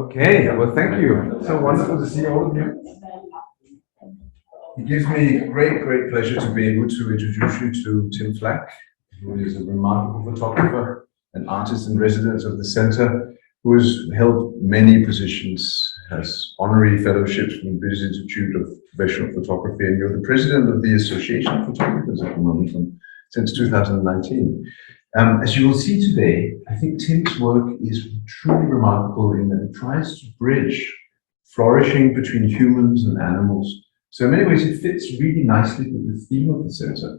Okay, well, thank you. So wonderful to see all of you. It gives me great pleasure to be able to introduce you to Tim Flach, who is a remarkable photographer and artist in residence of the center, who has held many positions, has honorary fellowships from the British Institute of Professional Photography, and you're the president of the Association of Photographers at the moment since 2019. As you will see today, I think Tim's work is truly remarkable in that it tries to bridge flourishing between humans and animals. So in many ways, it fits really nicely with the theme of the center.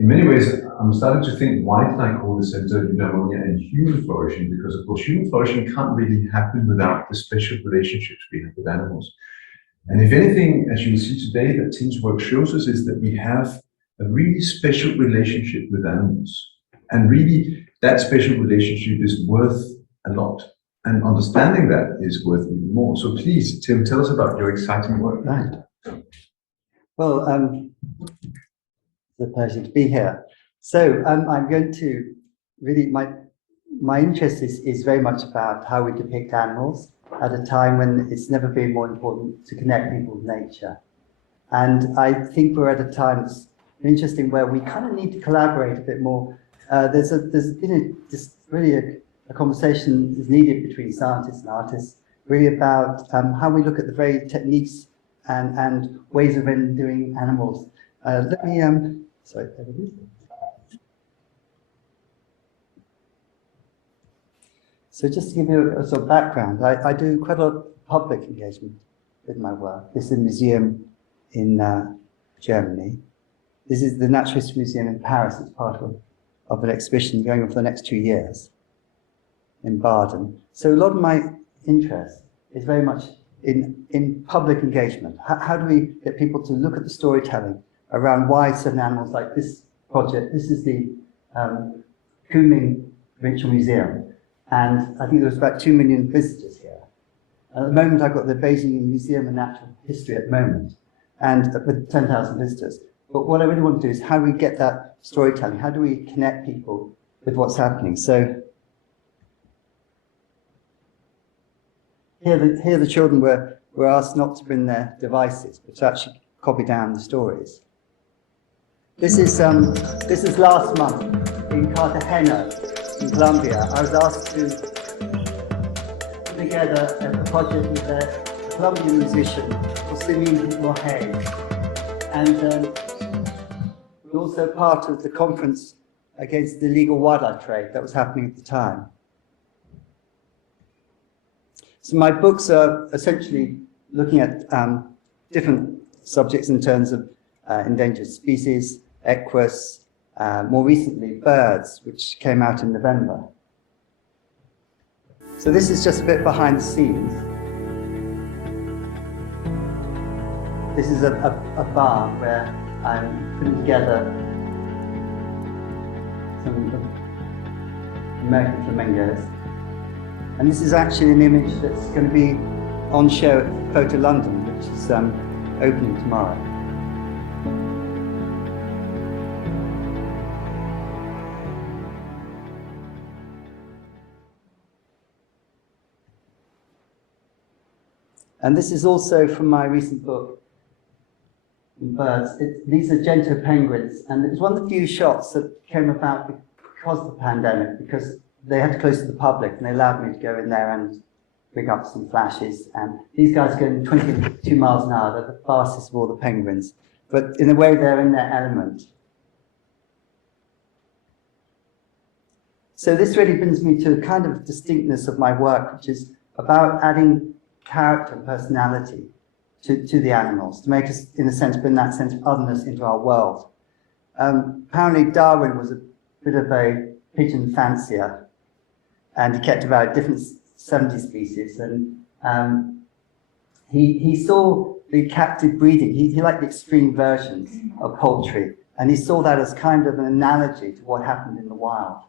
In many ways, I'm starting to think, why did I call the center Eudaimonia and Human Flourishing? Because of course, human flourishing can't really happen without the special relationships we have with animals. And if anything, as you'll see today, that Tim's work shows us is that we have a really special relationship with animals. And really, that special relationship is worth a lot. And understanding that is worth even more. So please, Tim, tell us about your exciting work. Right. Well, it's a pleasure to be here. So I'm going to really, my interest is very much about how we depict animals at a time when it's never been more important to connect people with nature. And I think we're at a time that's interesting where we kind of need to collaborate a bit more. There's been a conversation is needed between scientists and artists, really about how we look at the very techniques and ways of doing animals. Let me, sorry, there it is. So just to give you a sort of background, I do quite a lot of public engagement with my work. This is a museum in Germany. This is the Natural History Museum in Paris. It's part of an exhibition going on for the next 2 years in Baden. So a lot of my interest is very much in public engagement. How do we get people to look at the storytelling around why certain animals, like this project? This is the Kunming Provincial Museum, and I think there was about 2 million visitors here. At the moment, I've got the Beijing Museum of Natural History at the moment, and with 10,000 visitors. But what I really want to do is how do we get that storytelling? How do we connect people with what's happening? So here the children were asked not to bring their devices, but to actually copy down the stories. This is last month in Cartagena, in Colombia. I was asked to put together a project with a Colombian musician called Simeon Morhay. And we're also part of the conference against the illegal wildlife trade that was happening at the time. So my books are essentially looking at different subjects in terms of endangered species, equus, more recently birds, which came out in November. So this is just a bit behind the scenes. This is a barn where I'm putting together some American flamingos. And this is actually an image that's going to be on show at Photo London, which is opening tomorrow. And this is also from my recent book, Birds. These are Gento penguins, and it was one of the few shots that came about because of the pandemic, because they had to close to the public, and they allowed me to go in there and bring up some flashes. And these guys are going 22 miles an hour. They're the fastest of all the penguins. But in a way, they're in their element. So this really brings me to a kind of distinctness of my work, which is about adding character and personality to the animals, to make us, in a sense, bring that sense of otherness into our world. Apparently Darwin was a bit of a pigeon fancier, and he kept about different 70 species, and he saw the captive breeding. He liked the extreme versions of poultry, and he saw that as kind of an analogy to what happened in the wild.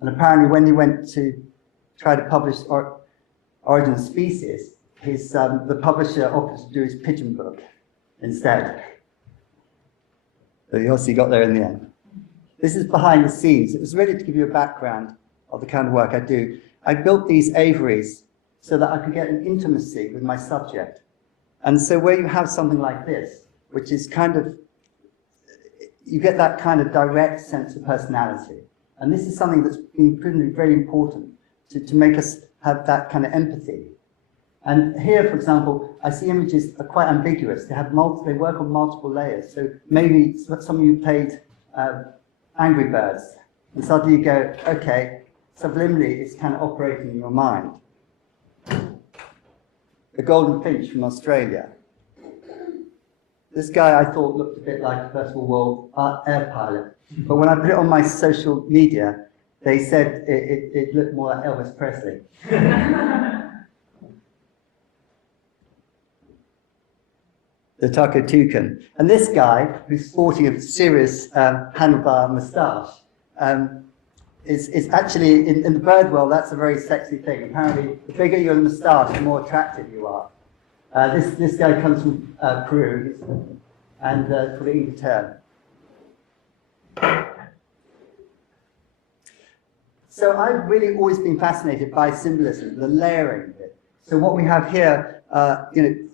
And apparently when he went to try to publish Origin of Species, the publisher offered to do his pigeon book instead. So he obviously got there in the end. This is behind the scenes. It was really to give you a background of the kind of work I do. I built these aviaries so that I could get an intimacy with my subject. And so where you have something like this, which is kind of, you get that kind of direct sense of personality. And this is something that's been proven very important to make us have that kind of empathy. And here, for example, I see images are quite ambiguous. They work on multiple layers. So maybe some of you played Angry Birds, and suddenly you go, okay, subliminally it's kind of operating in your mind. The Golden Finch from Australia. This guy I thought looked a bit like a First World War air pilot, but when I put it on my social media, they said it looked more like Elvis Presley. The Taco Toucan. And this guy, who's sporting a serious handlebar moustache, is actually, in the bird world, that's a very sexy thing. Apparently, the bigger your moustache, the more attractive you are. This guy comes from Peru, and called Inca. So I've really always been fascinated by symbolism, the layering of it. So what we have here,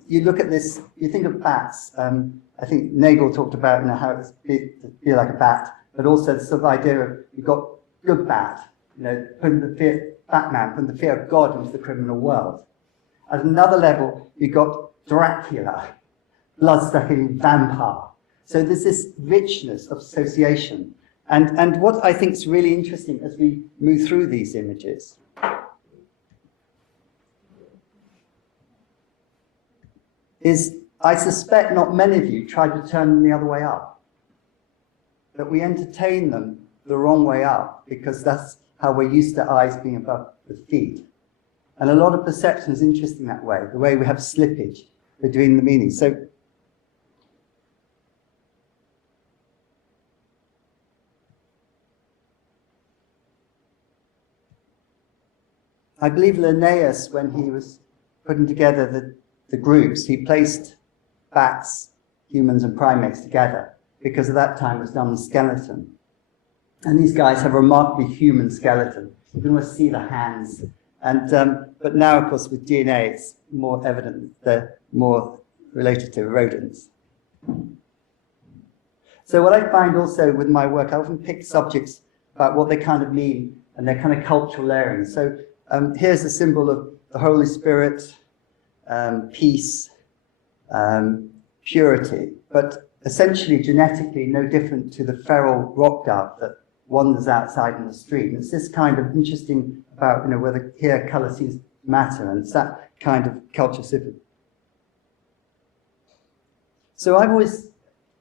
you look at this, you think of bats. I think Nagel talked about how it's to be like a bat, but also the sort of idea of you've got good bat, putting the fear, Batman, putting the fear of God into the criminal world. At another level, you've got Dracula, blood-sucking vampire. So there's this richness of association. And what I think is really interesting as we move through these images is I suspect not many of you tried to turn them the other way up. That we entertain them the wrong way up because that's how we're used to eyes being above the feet. And a lot of perception is interesting that way, the way we have slippage between the meanings. So I believe Linnaeus, when he was putting together the groups, he placed bats, humans and primates together because at that time it was done on skeleton. And these guys have a remarkably human skeleton. You can almost see the hands. And but now, of course, with DNA, it's more evident that they're more related to rodents. So what I find also with my work, I often pick subjects about what they kind of mean and their kind of cultural layering. So here's a symbol of the Holy Spirit, peace, purity, but essentially genetically no different to the feral rock dove that wanders outside in the street. And it's this kind of interesting about whether here colour seems to matter, and it's that kind of culture civic. So I'm always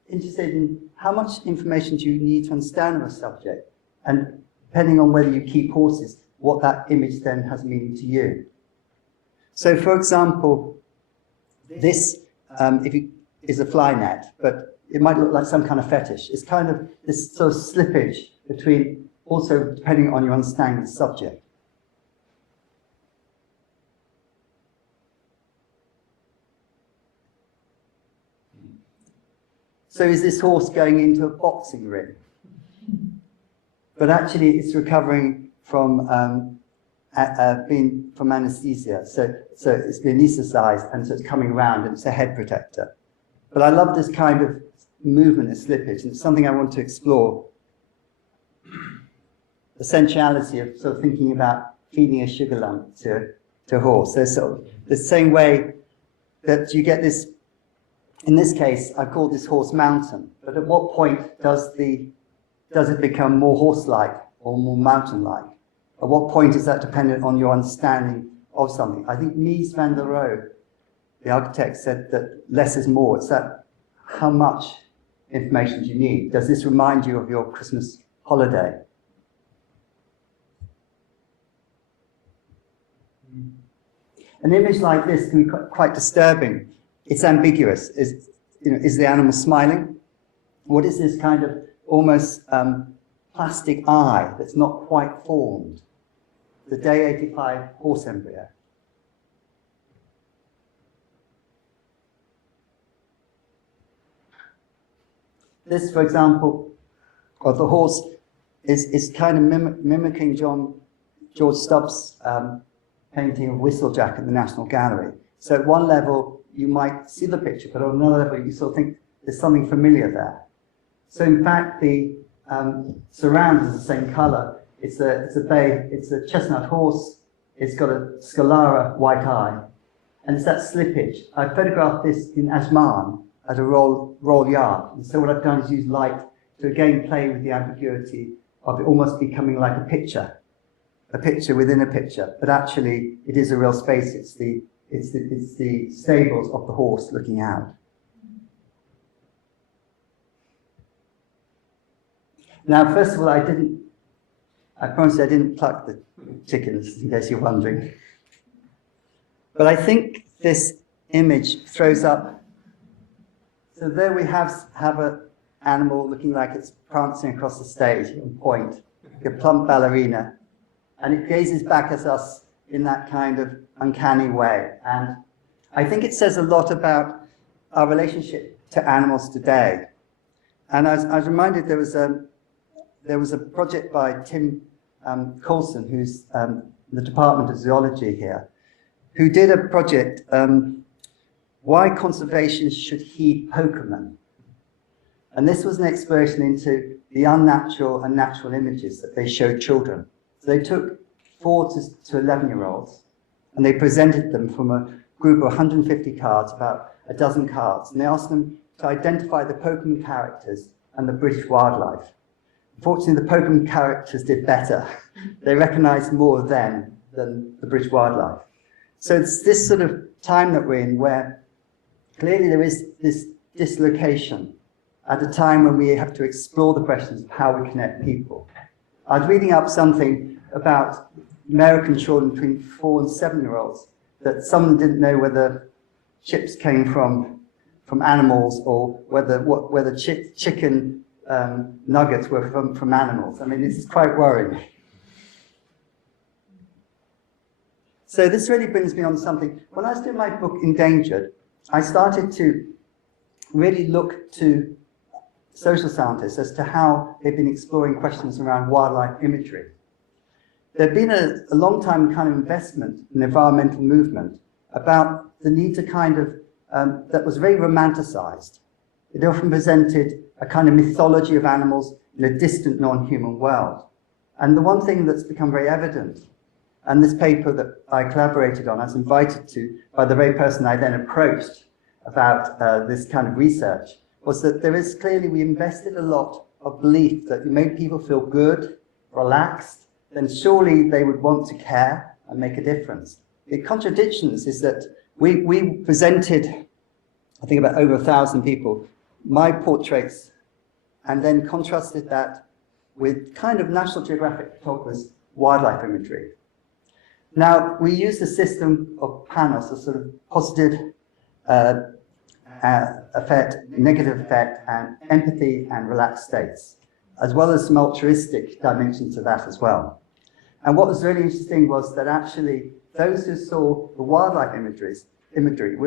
interested in how much information do you need to understand of a subject, and depending on whether you keep horses, what that image then has meaning to you. So, for example, this is a fly net, but it might look like some kind of fetish. It's kind of this sort of slippage between, also depending on your understanding of the subject. So is this horse going into a boxing ring? But actually it's recovering from from anesthesia. So it's been anesthetized, and so it's coming around, and it's a head protector. But I love this kind of movement and slippage, and it's something I want to explore. The sensuality of sort of thinking about feeding a sugar lump to a horse. So sort of the same way that you get this, in this case, I call this horse mountain. But at what point does it become more horse-like or more mountain-like? At what point is that dependent on your understanding of something? I think Mies van der Rohe, the architect, said that less is more. It's that how much information do you need? Does this remind you of your Christmas holiday? An image like this can be quite disturbing. It's ambiguous. Is the animal smiling? What is this kind of almost plastic eye that's not quite formed? The day 85 horse embryo. This, for example, of the horse is kind of mimicking George Stubbs' painting of Whistlejack at the National Gallery. So at one level, you might see the picture, but on another level, you sort of think there's something familiar there. So in fact, the surround is the same color. It's a chestnut horse. It's got a scalera white eye, and it's that slippage. I photographed this in Ajman at a royal yard. And so what I've done is use light to again play with the ambiguity of it almost becoming like a picture within a picture. But actually, it is a real space. It's the stables of the horse looking out. Now, first of all, I promise I didn't pluck the chickens, in case you're wondering. But I think this image throws up. So there we have an animal looking like it's prancing across the stage on point, like a plump ballerina. And it gazes back at us in that kind of uncanny way. And I think it says a lot about our relationship to animals today. And I was reminded there was a project by Tim Coulson, who's in the Department of Zoology here, who did a project, Why Conservation Should Heed Pokémon. And this was an exploration into the unnatural and natural images that they showed children. So they took 4 to 11-year-olds, and they presented them from a group of 150 cards, about a dozen cards, and they asked them to identify the Pokémon characters and the British wildlife. Unfortunately, the Pokémon characters did better. They recognized more of them than the British wildlife. So it's this sort of time that we're in where clearly there is this dislocation at a time when we have to explore the questions of how we connect people. I was reading up something about American children between 4 and 7-year-olds, that some of them didn't know whether chips came from animals or whether chicken nuggets were from animals. I mean, this is quite worrying. So this really brings me on to something. When I was doing my book, Endangered, I started to really look to social scientists as to how they've been exploring questions around wildlife imagery. There'd been a long time kind of investment in the environmental movement about the need to kind of, that was very romanticized. It often presented a kind of mythology of animals in a distant non-human world. And the one thing that's become very evident, and this paper that I collaborated on, I was invited to by the very person I then approached about this kind of research, was that there is clearly, we invested a lot of belief that you made people feel good, relaxed, then surely they would want to care and make a difference. The contradictions is that we presented, I think about over 1,000 people, my portraits, and then contrasted that with kind of National Geographic photographers' wildlife imagery. Now, we used a system of panels, a sort of positive effect, negative effect, and empathy and relaxed states, as well as some altruistic dimensions to that as well. And what was really interesting was that actually those who saw the wildlife imagery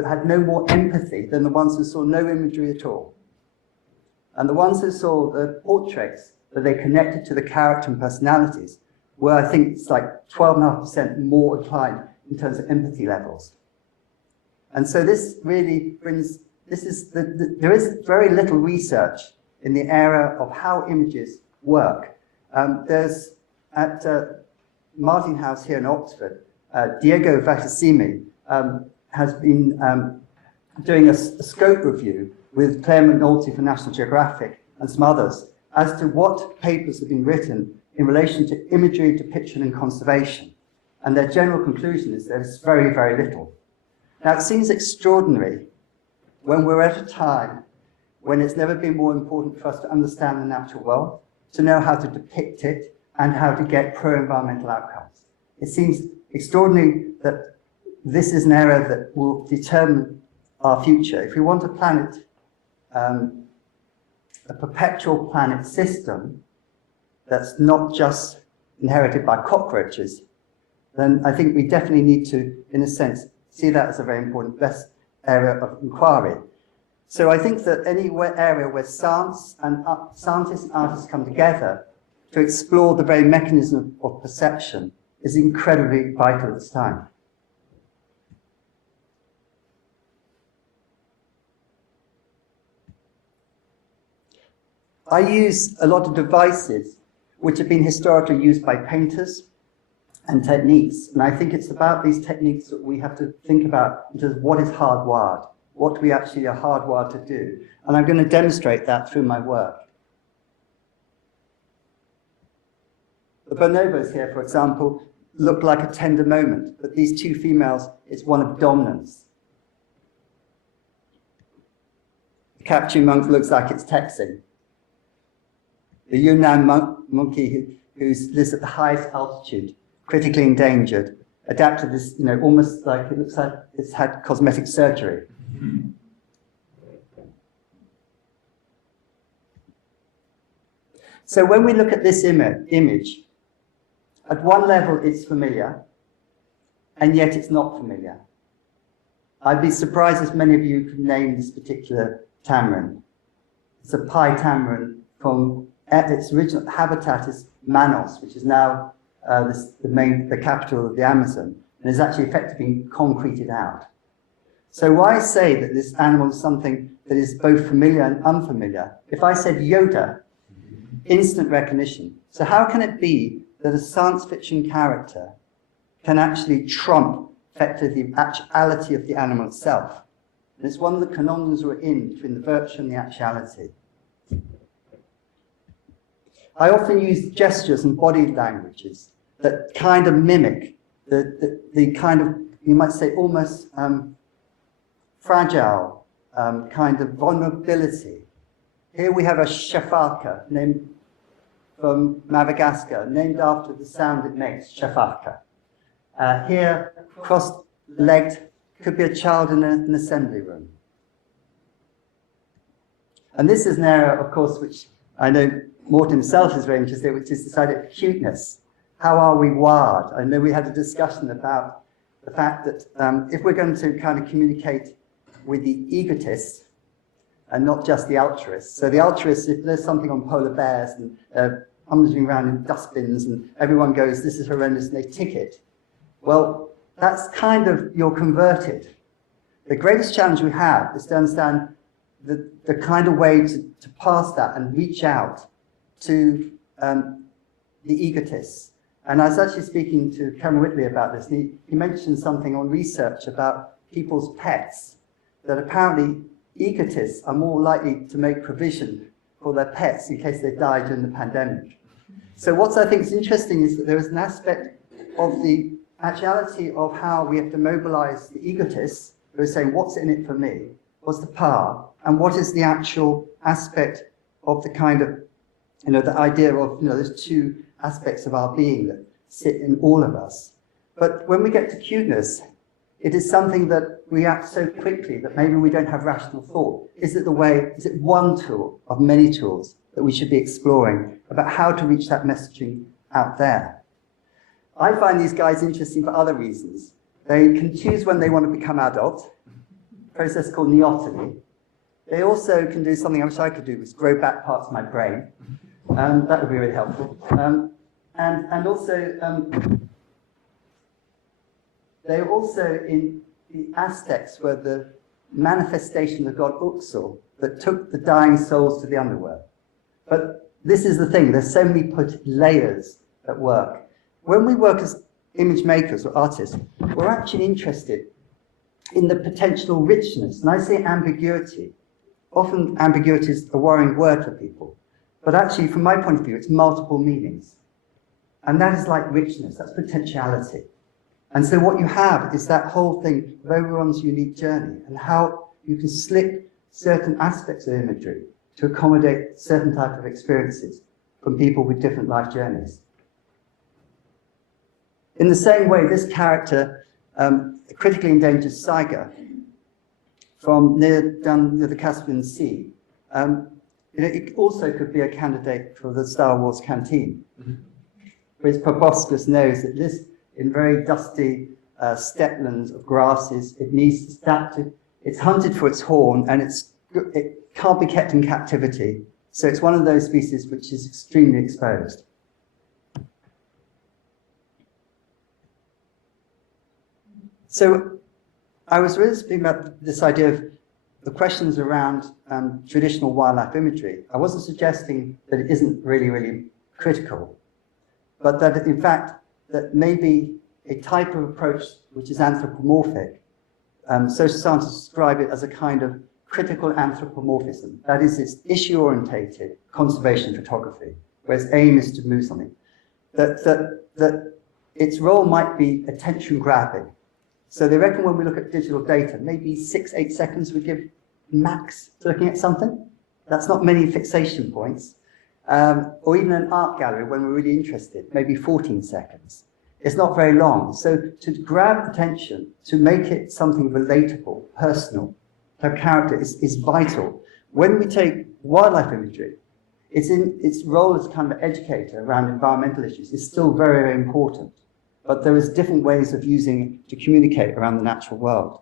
had no more empathy than the ones who saw no imagery at all. And the ones who saw the portraits that they connected to the character and personalities were, I think it's like 12.5% more inclined in terms of empathy levels. And so this really brings, there is very little research in the area of how images work. There's at Martin House here in Oxford, Diego Vaticimi has been doing a scope review with Claire McNulty for National Geographic and some others as to what papers have been written in relation to imagery, depiction and conservation. And their general conclusion is there's very, very little. Now it seems extraordinary when we're at a time when it's never been more important for us to understand the natural world, to know how to depict it and how to get pro-environmental outcomes. It seems extraordinary that this is an area that will determine our future. If we want a planet, a perpetual planet system that's not just inherited by cockroaches, then I think we definitely need to, in a sense, see that as a very important best area of inquiry. So I think that any area where science and scientists and artists come together to explore the very mechanism of perception is incredibly vital at this time. I use a lot of devices which have been historically used by painters and techniques. And I think it's about these techniques that we have to think about in terms of what is hardwired, what we actually are hardwired to do. And I'm going to demonstrate that through my work. The bonobos here, for example, look like a tender moment, but these two females, it's one of dominance. The Capuchin monk looks like it's texting. The Yunnan monkey who lives at the highest altitude, critically endangered, adapted this, almost like it looks like it's had cosmetic surgery. So when we look at this image, at one level it's familiar, and yet it's not familiar. I'd be surprised if many of you could name this particular tamarin. It's a pie tamarin from its original habitat is Manaus, which is now the capital of the Amazon, and is actually effectively being concreted out. So why say that this animal is something that is both familiar and unfamiliar? If I said Yoda, instant recognition. So how can it be that a science fiction character can actually trump effectively the actuality of the animal itself? And it's one of the conundrums we're in between the virtue and the actuality. I often use gestures and body languages that kind of mimic the kind of, you might say, almost fragile kind of vulnerability. Here we have a shafaka named from Madagascar, named after the sound it makes, shafaka. Here, cross-legged, could be a child in an assembly room. And this is an area, of course, which I know Morton himself is very interested in, which is this idea of cuteness. How are we wired? I know we had a discussion about the fact that if we're going to kind of communicate with the egotist and not just the altruist. So the altruist, if there's something on polar bears and rummaging around in dustbins and everyone goes, this is horrendous, and they tick it. Well, that's kind of, you're converted. The greatest challenge we have is to understand the kind of way to pass that and reach out to the egotists. And I was actually speaking to Cameron Whitley about this, and he mentioned something on research about people's pets, that apparently egotists are more likely to make provision for their pets in case they die during the pandemic. So what I think is interesting is that there is an aspect of the actuality of how we have to mobilize the egotists who are saying, what's in it for me? What's the power? And what is the actual aspect of the kind of, the idea of, there's two aspects of our being that sit in all of us. But when we get to cuteness, it is something that we act so quickly that maybe we don't have rational thought. Is it one tool of many tools that we should be exploring about how to reach that messaging out there? I find these guys interesting for other reasons. They can choose when they want to become adult, a process called neoteny. They also can do something I wish I could do, which is grow back parts of my brain. That would be really helpful. And also, they're also in the Aztecs were the manifestation of God Uxul that took the dying souls to the underworld. But this is the thing, there's so many layers at work. When we work as image makers or artists, we're actually interested in the potential richness. And I say ambiguity. Often ambiguity is a worrying word for people. But actually, from my point of view, it's multiple meanings. And that is like richness, that's potentiality. And so what you have is that whole thing of everyone's unique journey and how you can slip certain aspects of imagery to accommodate certain type of experiences from people with different life journeys. In the same way, this character, a critically endangered saiga from down near the Caspian Sea, it also could be a candidate for the Star Wars canteen. With its proboscis nose, it lives in very dusty steplands of grasses. It needs adapted. It's hunted for its horn, and it can't be kept in captivity. So it's one of those species which is extremely exposed. So I was really speaking about this idea of the questions around traditional wildlife imagery, I wasn't suggesting that it isn't really critical, but that in fact, that maybe a type of approach which is anthropomorphic, social scientists describe it as a kind of critical anthropomorphism. That is, it's issue-orientated conservation photography, where its aim is to move something. That its role might be attention grabbing. So they reckon when we look at digital data, maybe 6-8 seconds we give max to looking at something. That's not many fixation points. Or even an art gallery when we're really interested, maybe 14 seconds. It's not very long. So to grab attention, to make it something relatable, personal, to have character is vital. When we take wildlife imagery, its role as kind of educator around environmental issues is still very important. But there is different ways of using it to communicate around the natural world.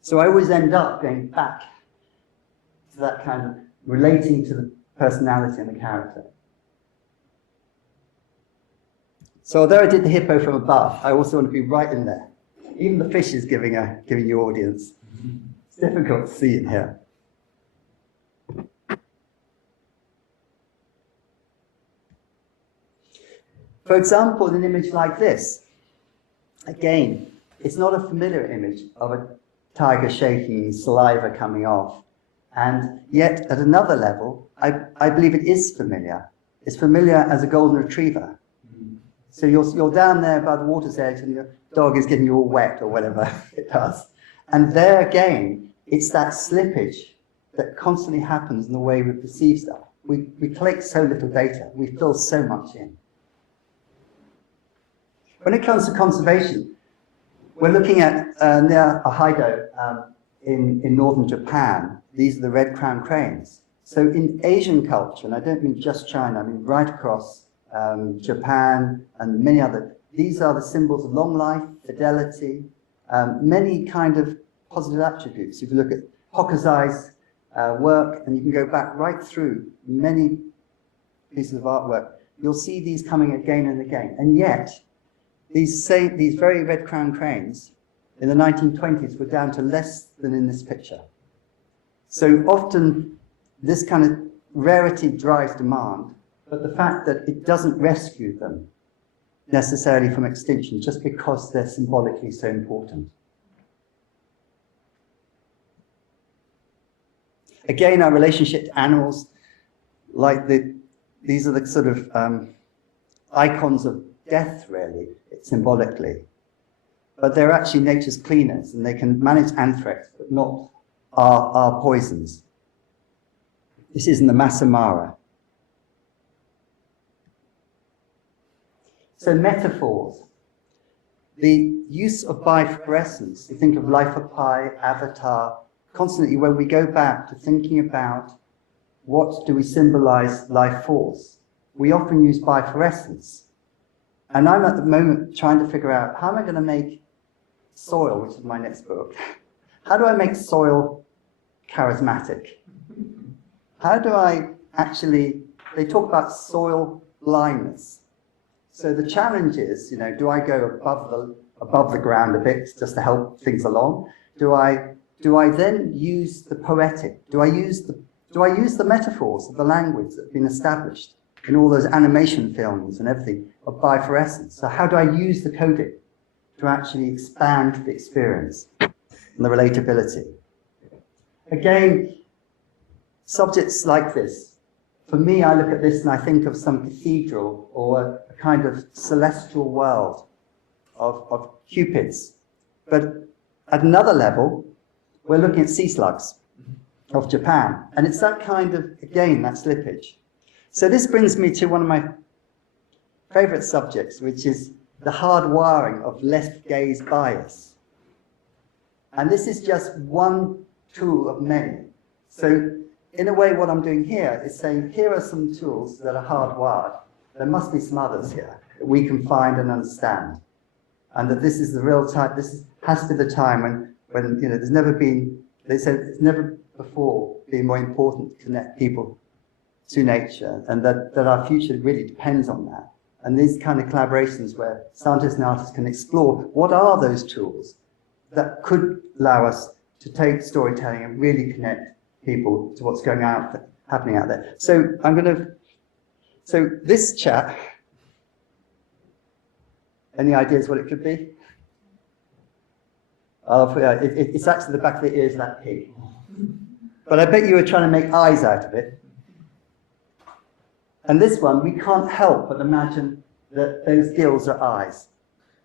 So I always end up going back to that kind of relating to the personality and the character. So although I did the hippo from above, I also want to be right in there. Even the fish is giving you audience. It's difficult to see it here. For example, an image like this, again, it's not a familiar image of a tiger shaking, saliva coming off. And yet, at another level, I believe it is familiar. It's familiar as a golden retriever. So you're down there by the water's edge and your dog is getting you all wet or whatever it does. And there again, it's that slippage that constantly happens in the way we perceive stuff. We collect so little data. We fill so much in. When it comes to conservation, we're looking at near Hokkaido in northern Japan. These are the red-crowned cranes. So in Asian culture, and I don't mean just China, I mean right across Japan and many other, these are the symbols of long life, fidelity, many kind of positive attributes. If you look at Hokusai's work, and you can go back right through many pieces of artwork, you'll see these coming again and again. And yet, these very red-crowned cranes in the 1920s were down to less than in this picture. So often this kind of rarity drives demand, but the fact that it doesn't rescue them necessarily from extinction just because they're symbolically so important. Again, our relationship to animals, like these are the sort of icons of death, really, symbolically. But they're actually nature's cleaners, and they can manage anthrax, but not our poisons. This is in the Masamara. So metaphors. The use of bifluorescence, you think of Life of Pi, Avatar, constantly when we go back to thinking about what do we symbolize life force, we often use bifluorescence. And I'm at the moment trying to figure out how am I going to make soil, which is my next book, how do I make soil charismatic? How do I actually, they talk about soil blindness. So the challenge is, do I go above the ground a bit just to help things along? Do I then use the poetic? Do I use the metaphors of the language that have been established in all those animation films and everything of bifluorescence? So how do I use the coding to actually expand the experience and the relatability? Again, subjects like this, for me, I look at this and I think of some cathedral or a kind of celestial world of cupids. But at another level, we're looking at sea slugs of Japan. And it's that kind of, again, that slippage. So this brings me to one of my favorite subjects, which is the hard wiring of left gaze bias. And this is just one tool of many. So in a way, what I'm doing here is saying, here are some tools that are hardwired. There must be some others here that we can find and understand. And that this is the real time, has to be the time when there's never been, they said it's never before been more important to connect people to nature, and that our future really depends on that. And these kind of collaborations where scientists and artists can explore what are those tools that could allow us to take storytelling and really connect people to what's happening out there. So this chat, any ideas what it could be? It's actually the back of the ears of that pig. But I bet you were trying to make eyes out of it. And this one, we can't help but imagine that those gills are eyes.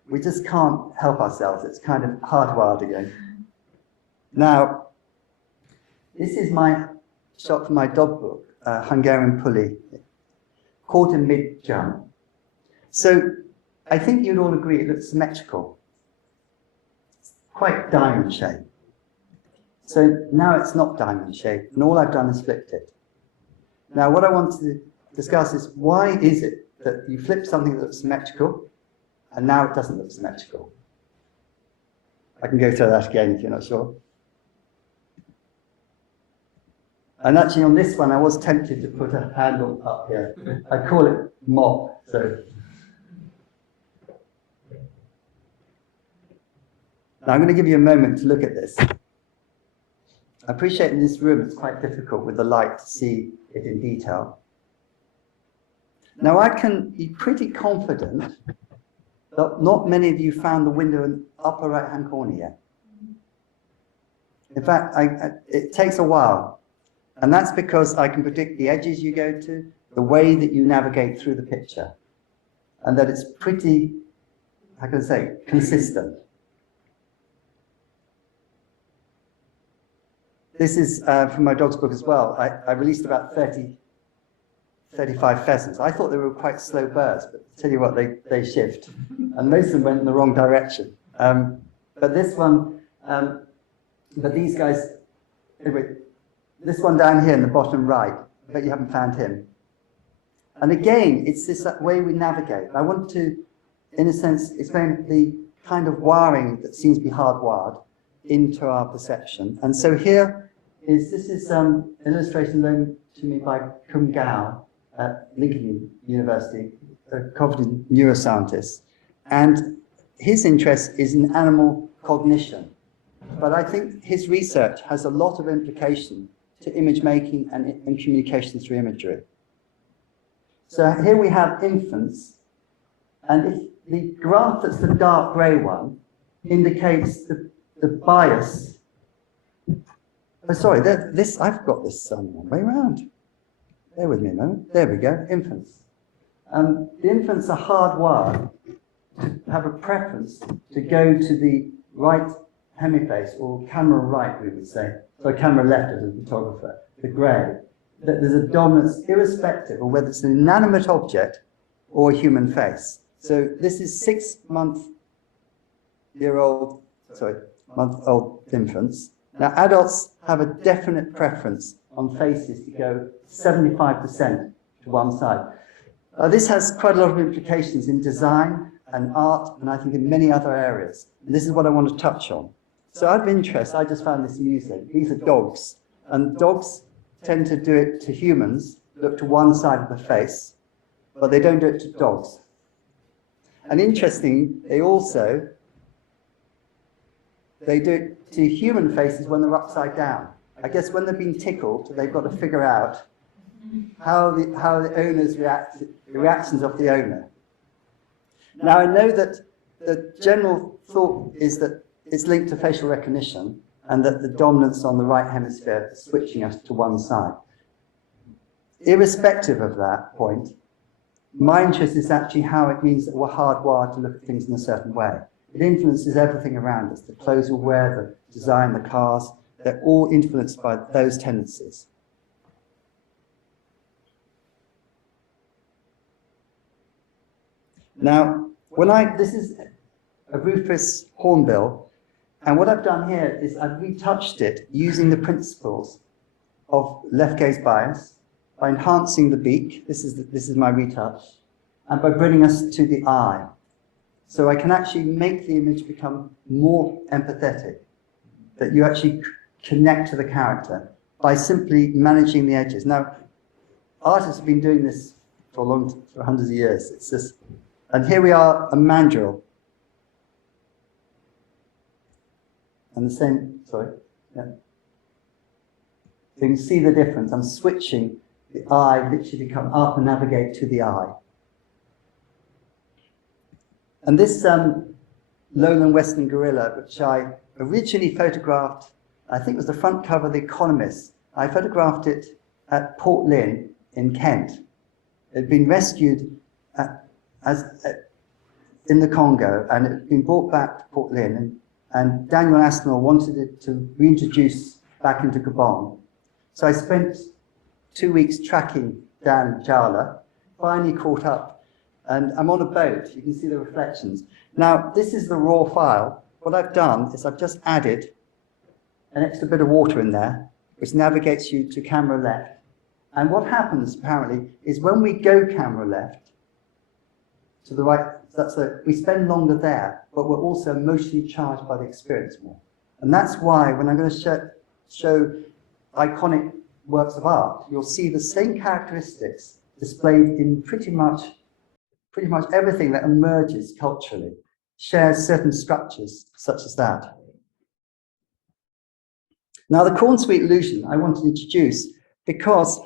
We just can't help ourselves. It's kind of hardwired again. Now, this is my shot from my dog book, Hungarian Pulley, caught in mid-jump. So I think you'd all agree it looks symmetrical. It's quite diamond shaped. So now it's not diamond shaped, and all I've done is flipped it. Now what I want to discuss is why is it that you flip something that looks symmetrical, and now it doesn't look symmetrical? I can go through that again if you're not sure. And actually on this one, I was tempted to put a handle up here. I call it mop, so. Now I'm going to give you a moment to look at this. I appreciate in this room it's quite difficult with the light to see it in detail. Now I can be pretty confident that not many of you found the window in the upper right-hand corner yet. In fact, it takes a while. And that's because I can predict the edges you go to, the way that you navigate through the picture, and that it's pretty, how can I say, consistent. This is from my dog's book as well. I released about 35 pheasants. I thought they were quite slow birds, but I tell you what, they shift. And most of them went in the wrong direction. But this one, but these guys, anyway, this one down here in the bottom right, I bet you haven't found him. And again, it's this way we navigate. I want to, in a sense, explain the kind of wiring that seems to be hardwired into our perception. And so here this is illustration loaned to me by Kum Gao at Lincoln University, a cognitive neuroscientist. And his interest is in animal cognition. But I think his research has a lot of implication to image making and communication through imagery. So here we have infants, and if the graph that's the dark grey one indicates the bias. Oh, sorry, I've got this one way around. Bear with me a moment. There we go, infants. The infants are hardwired to have a preference to go to the right hemiface, or camera right, we would say. So camera left as a photographer, the grey. That there's a dominance irrespective of whether it's an inanimate object or a human face. So this is month-old infants. Now adults have a definite preference on faces to go 75% to one side. This has quite a lot of implications in design and art, and I think in many other areas. And this is what I want to touch on. So out of interest, I just found this amusing. These are dogs, and dogs tend to do it to humans, look to one side of the face, but they don't do it to dogs. And interesting, they do it to human faces when they're upside down. I guess when they're being tickled, they've got to figure out how the owners react, the reactions of the owner. Now I know that the general thought is that it's linked to facial recognition, and that the dominance on the right hemisphere is switching us to one side. Irrespective of that point, my interest is actually how it means that we're hardwired to look at things in a certain way. It influences everything around us. The clothes we wear, the design, the cars, they're all influenced by those tendencies. Now, this is a rufous hornbill, and what I've done here is I've retouched it using the principles of left gaze bias by enhancing the beak. This is my retouch, and by bringing us to the eye. So I can actually make the image become more empathetic, that you actually connect to the character by simply managing the edges. Now, artists have been doing this for hundreds of years. It's just, and here we are, a mandrill. And the same, sorry. Yeah. So you can see the difference. I'm switching the eye, literally come up and navigate to the eye. And this lowland western gorilla, which I originally photographed, I think it was the front cover of The Economist. I photographed it at Port Lynn in Kent. It had been rescued in the Congo, and it had been brought back to Port Lynn, and Daniel Aspinall wanted it to reintroduce back into Gabon. So I spent 2 weeks tracking down Jala, finally caught up, and I'm on a boat. You can see the reflections. Now, this is the raw file. What I've done is I've just added an extra bit of water in there, which navigates you to camera left. And what happens, apparently, is when we go camera left, to the right, we spend longer there, but we're also emotionally charged by the experience more. And that's why when I'm going to show iconic works of art, you'll see the same characteristics displayed in pretty much everything that emerges culturally, shares certain structures such as that. Now, the corn sweet illusion I want to introduce because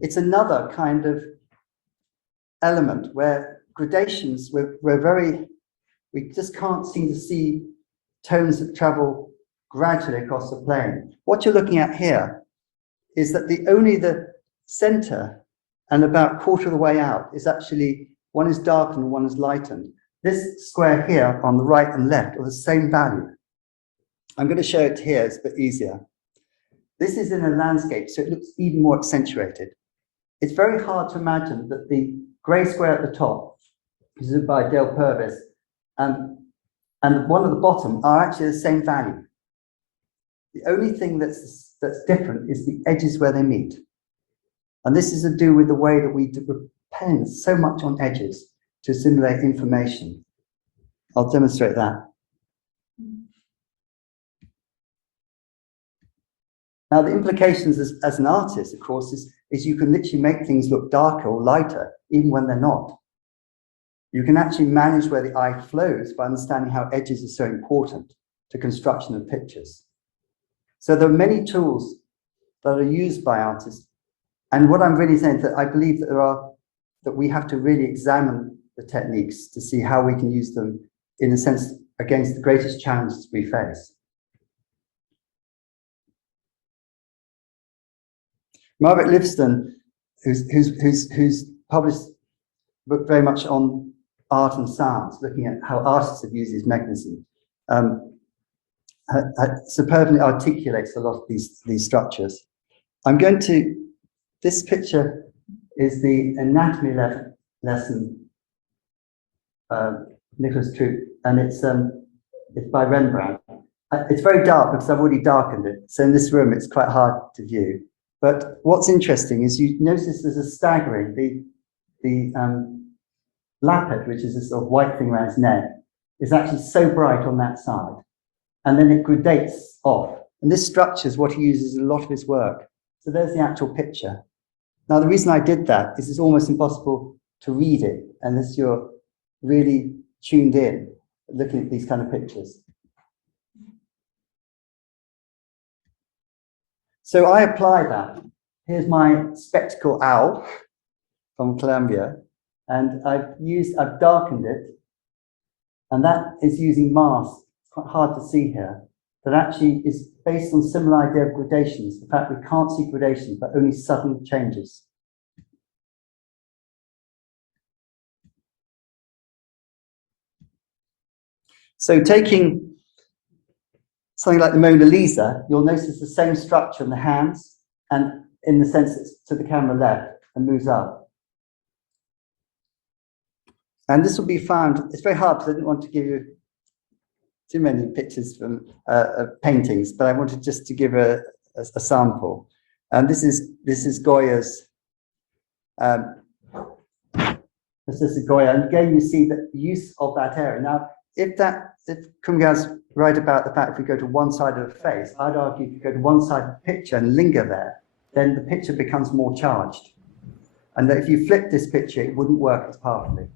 it's another kind of element where gradations, we just can't seem to see tones that travel gradually across the plane. What you're looking at here is that only the center and about a quarter of the way out is actually, one is darkened and one is lightened. This square here on the right and left are the same value. I'm going to show it here, it's a bit easier. This is in a landscape, so it looks even more accentuated. It's very hard to imagine that the grey square at the top, this is by Dale Purvis, and one at the bottom are actually the same value. The only thing that's different is the edges where they meet. And this is to do with the way that we depend so much on edges to assimilate information. I'll demonstrate that. Now, the implications as an artist, of course, is you can literally make things look darker or lighter, even when they're not. You can actually manage where the eye flows by understanding how edges are so important to construction of pictures. So there are many tools that are used by artists. And what I'm really saying is that I believe that we have to really examine the techniques to see how we can use them in a sense against the greatest challenges we face. Margaret Livingston, who's published a book very much on art and science, looking at how artists have used these mechanisms, superbly articulates a lot of these structures. This picture is the anatomy lesson, Nicholas Troop, and it's by Rembrandt. It's very dark because I've already darkened it, so in this room it's quite hard to view. But what's interesting is you notice there's a staggering, the lappet, which is this sort of white thing around his neck, is actually so bright on that side. And then it gradates off. And this structure is what he uses in a lot of his work. So there's the actual picture. Now, the reason I did that is it's almost impossible to read it unless you're really tuned in, looking at these kind of pictures. So I apply that. Here's my spectacle owl from Colombia, and I've darkened it, and that is using masks. It's quite hard to see here, but actually is based on similar idea of gradations. In fact, we can't see gradations, but only sudden changes. So taking something like the Mona Lisa, you'll notice the same structure in the hands, and in the sense it's to the camera left and moves up. And this will be found, it's very hard because I didn't want to give you too many pictures from paintings, but I wanted just to give a sample. And this is Goya's, this is Goya, and again you see the use of that area. Now, if Kumgar's right about the fact if we go to one side of the face, I'd argue if you go to one side of the picture and linger there, then the picture becomes more charged. And that if you flip this picture, it wouldn't work as powerfully.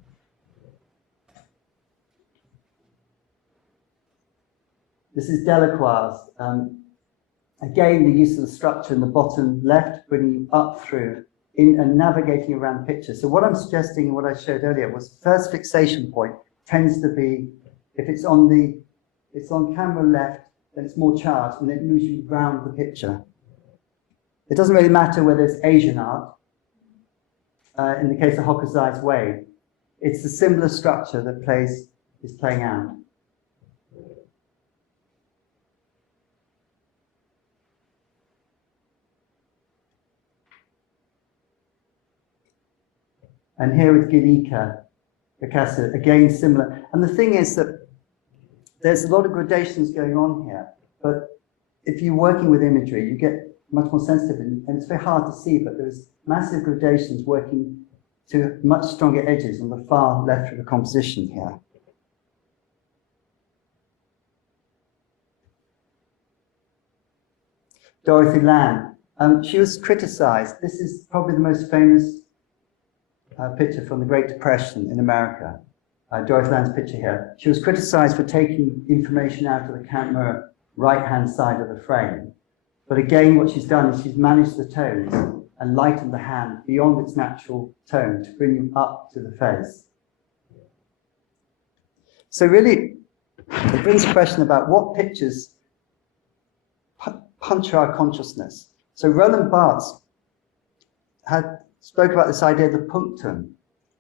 This is Delacroix's. Again, the use of the structure in the bottom left, bringing you up through in and navigating around the picture. So what I'm suggesting and what I showed earlier was first fixation point tends to be, if it's on camera left, then it's more charged and it moves you around the picture. It doesn't really matter whether it's Asian art, in the case of Hokusai's Wave. It's the similar structure that is playing out. And here with Guernica, Picasso, again similar. And the thing is that there's a lot of gradations going on here, but if you're working with imagery, you get much more sensitive, and it's very hard to see, but there's massive gradations working to much stronger edges on the far left of the composition here. Dorothy Lang, she was criticized. This is probably the most famous picture from the Great Depression in America. Dorothy Lang's picture here. She was criticized for taking information out of the camera right-hand side of the frame. But again, what she's done is she's managed the tones and lightened the hand beyond its natural tone to bring you up to the face. So really, it brings a question about what pictures punch our consciousness. So Roland Barthes spoke about this idea of the punctum.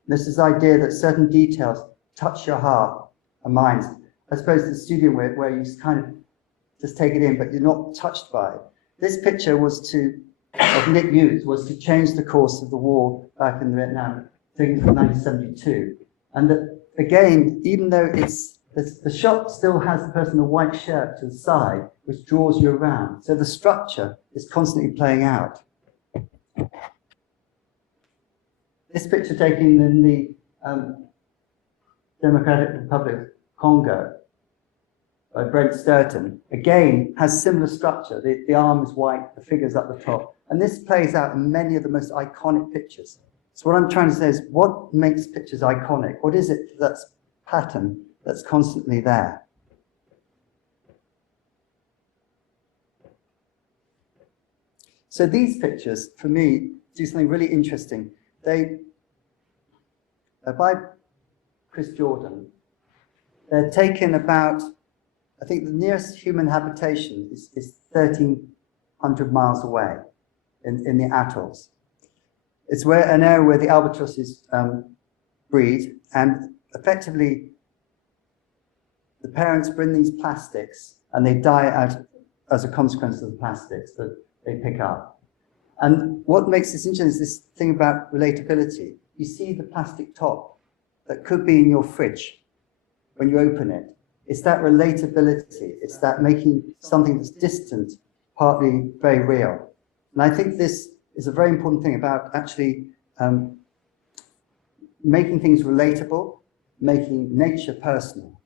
This is the idea that certain details touch your heart and mind. I suppose the studio where you kind of just take it in, but you're not touched by it. This picture of Nick Hughes was to change the course of the war back in Vietnam, taken from 1972. And that, again, even though the shot still has the person in the white shirt to the side, which draws you around. So the structure is constantly playing out. This picture taken in the Democratic Republic of Congo by Brent Sturton, again, has similar structure. The arm is white, the figure's at the top. And this plays out in many of the most iconic pictures. So what I'm trying to say is, what makes pictures iconic? What is it that's pattern that's constantly there? So these pictures, for me, do something really interesting. They are by Chris Jordan. They're taken about, I think the nearest human habitation is 1,300 miles away in the atolls. It's an area where the albatrosses breed, and effectively the parents bring these plastics and they die out as a consequence of the plastics that they pick up. And what makes this interesting is this thing about relatability. You see the plastic top that could be in your fridge when you open it. It's that relatability. It's that making something that's distant partly very real. And I think this is a very important thing about actually making things relatable, making nature personal.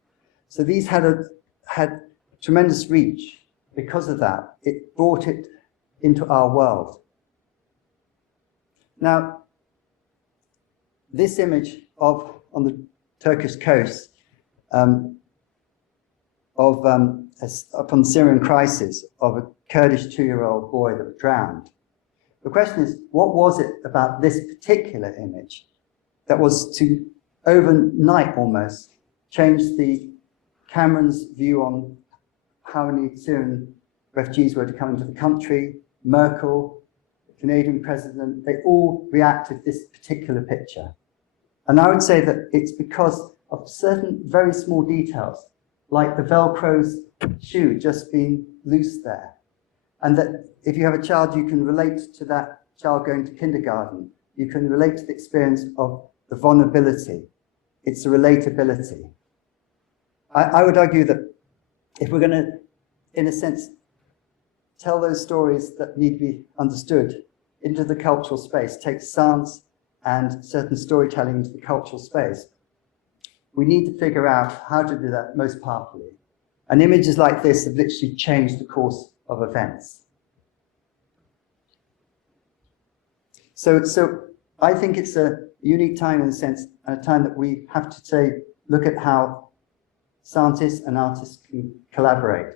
So these had tremendous reach because of that. It brought it into our world. Now, this image on the Turkish coast from the Syrian crisis of a Kurdish 2-year-old boy that drowned. The question is, what was it about this particular image that was to overnight almost change the Cameron's view on how many Syrian refugees were to come into the country? Merkel, the Canadian president, they all reacted to this particular picture. And I would say that it's because of certain very small details, like the Velcro's shoe just being loose there. And that if you have a child, you can relate to that child going to kindergarten. You can relate to the experience of the vulnerability. It's the relatability. I would argue that if we're going to, in a sense, tell those stories that need to be understood into the cultural space, take science and certain storytelling into the cultural space, we need to figure out how to do that most powerfully. And images like this have literally changed the course of events. So I think it's a unique time in a sense, and a time that we have to look at how scientists and artists can collaborate.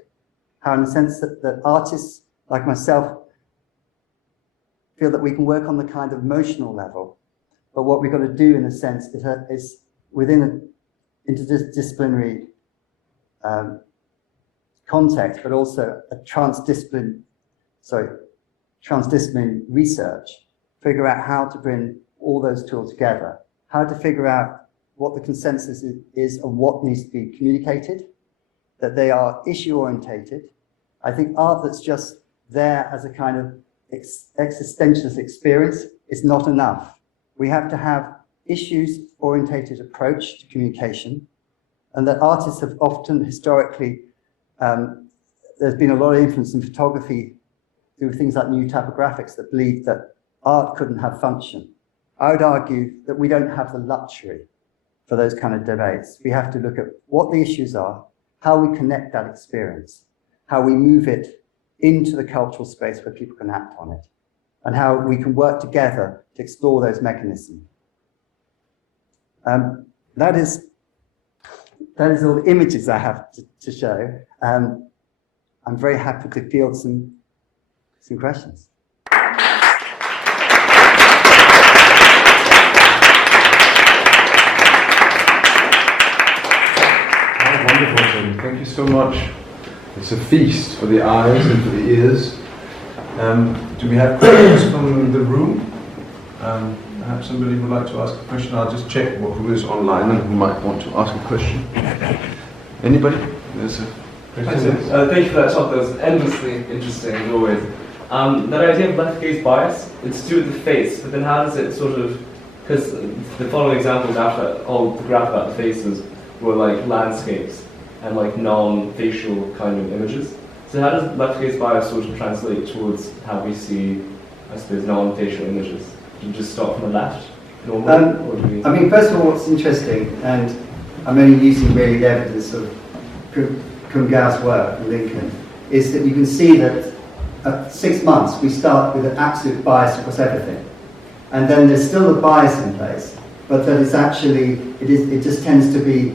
how in the sense that artists like myself feel that we can work on the kind of emotional level, but what we've got to do in a sense is within an interdisciplinary context, but also a transdisciplinary research, figure out how to bring all those tools together, how to figure out what the consensus is and what needs to be communicated, that they are issue-orientated. I think art that's just there as a kind of existentialist experience is not enough. We have to have issues-orientated approach to communication, and that artists have often historically, there's been a lot of influence in photography through things like new typographics that believe that art couldn't have function. I would argue that we don't have the luxury for those kind of debates. We have to look at what the issues are, how we connect that experience, how we move it into the cultural space where people can act on it, and how we can work together to explore those mechanisms. That is all the images I have to show. I'm very happy to field some questions. Wonderful, Tim. Thank you so much. It's a feast for the eyes and for the ears. Do we have questions from the room? Perhaps somebody would like to ask a question. I'll just check who is online and who might want to ask a question. Anybody? There's a question. Thank you for that talk. That was endlessly interesting as always. That idea of left gaze bias, it's to do with the face, but then how does it sort of, because the following examples after all the graph about the faces were like landscapes and like non-facial kind of images. So how does left gaze bias sort of translate towards how we see, I suppose, non-facial images? Do you just start from the left normally? Or do we... I mean, first of all, what's interesting, and I'm only using really the evidence of Kumgau's work in Lincoln, is that you can see that at 6 months we start with an absolute bias across everything. And then there's still a bias in place, but that it's actually, it just tends to be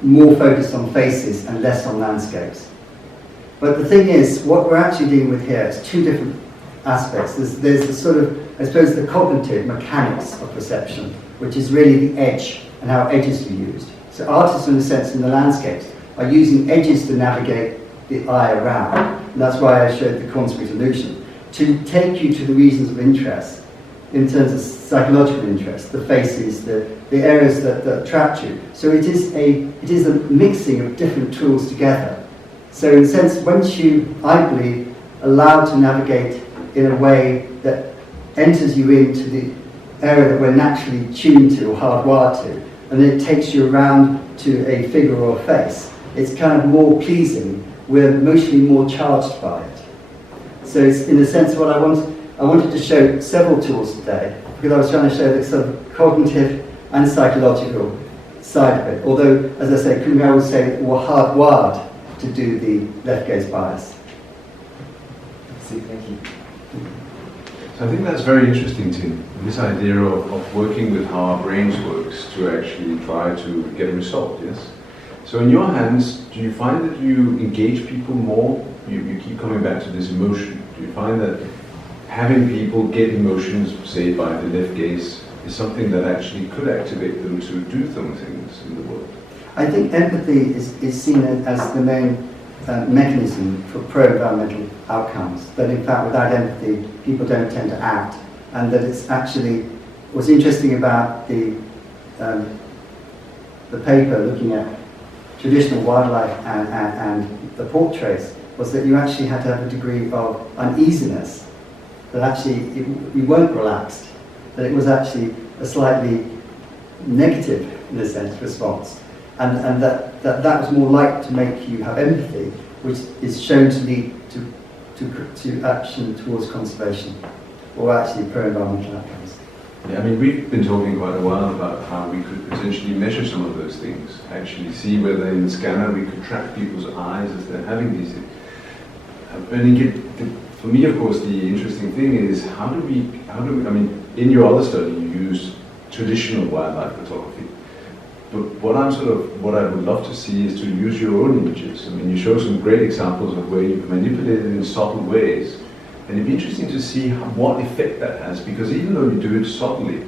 more focused on faces and less on landscapes. But the thing is, what we're actually dealing with here is two different aspects. There's the sort of, I suppose, the cognitive mechanics of perception, which is really the edge and how edges are used. So artists, in a sense, in the landscapes, are using edges to navigate the eye around. And that's why I showed the concrete illusion, to take you to the regions of interest, in terms of psychological interest, the faces, the areas that attract you. So it is a mixing of different tools together. So in a sense, once you, I believe, allowed to navigate in a way that enters you into the area that we're naturally tuned to or hardwired to, and it takes you around to a figure or a face, it's kind of more pleasing. We're emotionally more charged by it. So it's, in a sense, what I wanted to show several tools today, because I was trying to show the sort of cognitive and psychological side of it. Although, as I say, Kumgau would say we're hardwired to do the left gaze bias. Thank you. So I think that's very interesting, Tim. This idea of working with how our brains works to actually try to get a result, yes? So in your hands, do you find that you engage people more? You keep coming back to this emotion. Do you find that having people get emotions, say by the left gaze, is something that actually could activate them to do some things in the world? I think empathy is seen as the main mechanism for pro-environmental outcomes. That in fact, without empathy, people don't tend to act. And that it's actually, what's interesting about the paper looking at traditional wildlife and the portraits was that you actually had to have a degree of uneasiness, that actually you weren't relaxed, that it was actually a slightly negative, in a sense, response. And that was more likely to make you have empathy, which is shown to lead to action towards conservation, or actually pro-environmental outcomes. Yeah, I mean, we've been talking quite a while about how we could potentially measure some of those things, actually see whether in the scanner we could track people's eyes as they're having these things. For me, of course, the interesting thing is how do we, I mean, in your other study you used traditional wildlife photography. But what I would love to see is to use your own images. I mean, you show some great examples of where you've manipulated in subtle ways. And it'd be interesting to see what effect that has, because even though you do it subtly,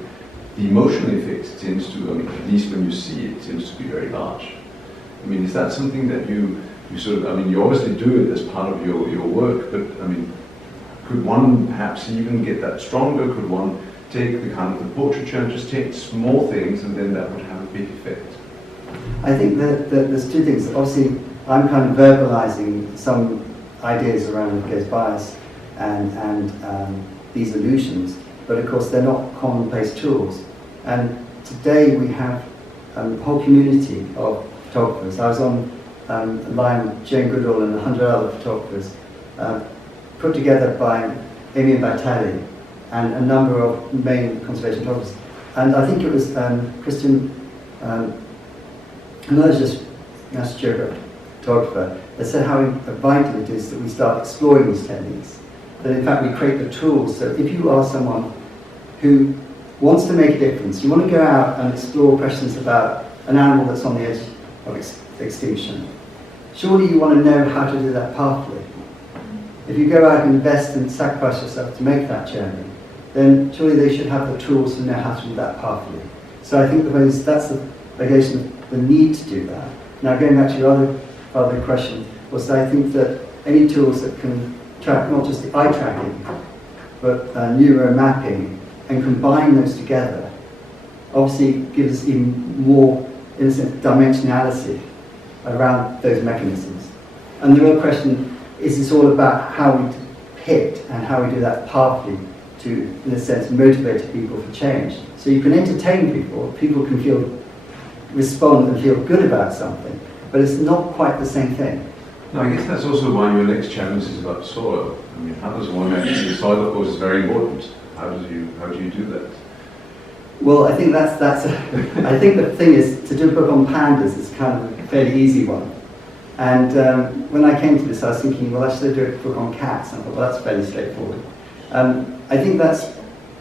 the emotional effect tends to, I mean, at least when you see it, tends to be very large. I mean, is that something that you sort of, I mean, you obviously do it as part of your work, but I mean, could one perhaps even get that stronger? Could one take the kind of the portraiture and just take small things and then that would have a big effect? I think that there's two things. Obviously, I'm kind of verbalizing some ideas around the gaze bias and these illusions, but of course they're not commonplace tools. And today we have a whole community of photographers. I was on a line with Jane Goodall and 100 other photographers, put together by Amy Vitali and a number of main conservation photographers. And I think it was Christian, another just master photographer, that said how vital it is that we start exploring these techniques. That in fact we create the tools. So if you are someone who wants to make a difference, you want to go out and explore questions about an animal that's on the edge of extinction, surely you want to know how to do that powerfully. If you go out and invest and sacrifice yourself to make that journey, then surely they should have the tools to know how to do that powerfully. So I think that's the negation of the need to do that. Now going back to your other question, was I think that any tools that can track not just the eye tracking, but neuro mapping, and combine those together, obviously gives us even more, in a sense, dimensionality around those mechanisms. And the real question is, it's all about how we picked and how we do that powerfully to, in a sense, motivate people for change. So you can entertain people, people can respond and feel good about something, but it's not quite the same thing. No, I guess that's also why your next challenge is about soil. I mean, how does one actually, soil of course is very important. How do you do that? Well, I think I think the thing is, to do a book on pandas is kind of a fairly easy one. And when I came to this, I was thinking, well, I should do a book on cats. And I thought, well, that's fairly straightforward. I think that's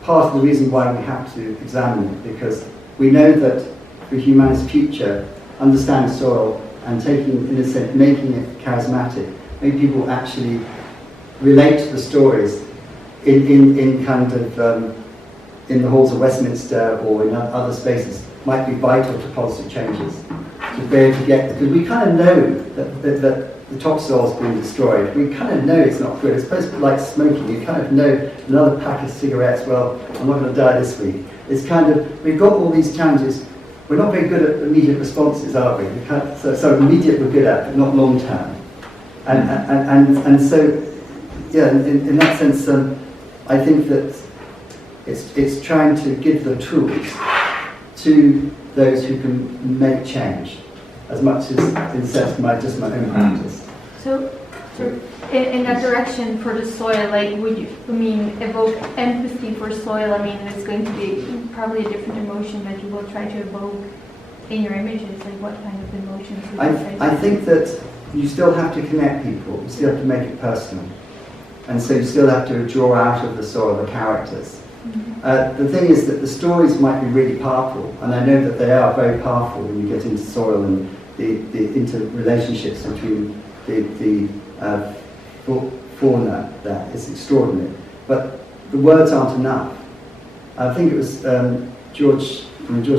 part of the reason why we have to examine it, because we know that for humanity's future, understanding soil and taking, in a sense, making it charismatic, make people actually relate to the stories in kind of in the halls of Westminster or in other spaces might be vital to policy changes. To be able to get, because we kind of know that the topsoil is being destroyed. We kind of know it's not good. It's supposed to be like smoking. You kind of know another pack of cigarettes, well, I'm not going to die this week. It's kind of, we've got all these challenges. We're not very good at immediate responses, are we? So immediate we're good at, but not long term. And so, yeah, in that sense, I think that it's trying to give the tools to those who can make change, as much as in a sense just my own practice. So in that direction for the soil, like would you, evoke empathy for soil? It's going to be probably a different emotion that you will try to evoke in your images. Like what kind of emotions would you try to I think that you still have to connect people. You still have to make it personal. And so you still have to draw out of the soil the characters. The thing is that the stories might be really powerful, and I know that they are very powerful when you get into soil and the interrelationships between the fauna there. It's extraordinary. But the words aren't enough. I think it was George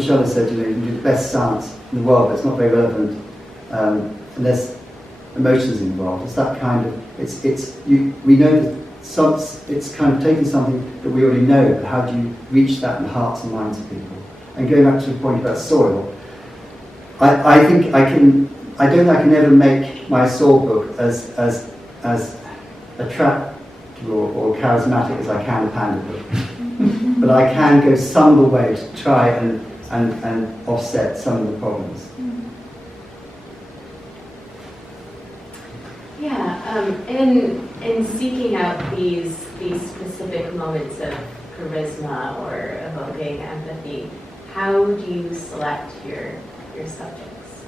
Shuller said, you can do the best science in the world, but it's not very relevant unless emotions involved. It's that kind of, we know that it's kind of taking something that we already know, but how do you reach that in the hearts and minds of people? And going back to the point about soil, I don't think I can ever make my soil book as attractive or charismatic as I can a panda book. But I can go some of the way to try and offset some of the problems. Yeah, in seeking out these specific moments of charisma or evoking empathy, how do you select your subjects?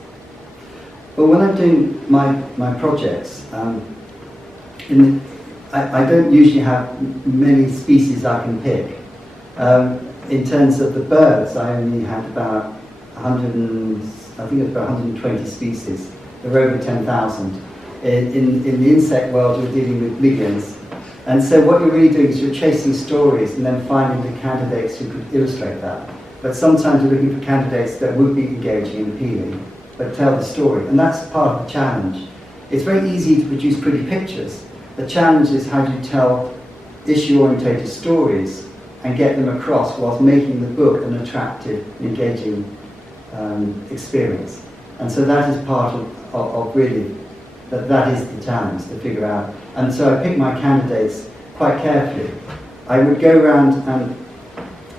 Well, when I'm doing my projects, I don't usually have many species I can pick. In terms of the birds, I only had about I think it's about 120 species. There are over 10,000. In the insect world, you're dealing with millions. And so what you're really doing is you're chasing stories and then finding the candidates who could illustrate that. But sometimes you're looking for candidates that would be engaging and appealing, but tell the story. And that's part of the challenge. It's very easy to produce pretty pictures. The challenge is how do you tell issue-orientated stories and get them across whilst making the book an attractive, engaging experience. And so that is part of really, that is the challenge to figure out. And so I picked my candidates quite carefully. I would go around and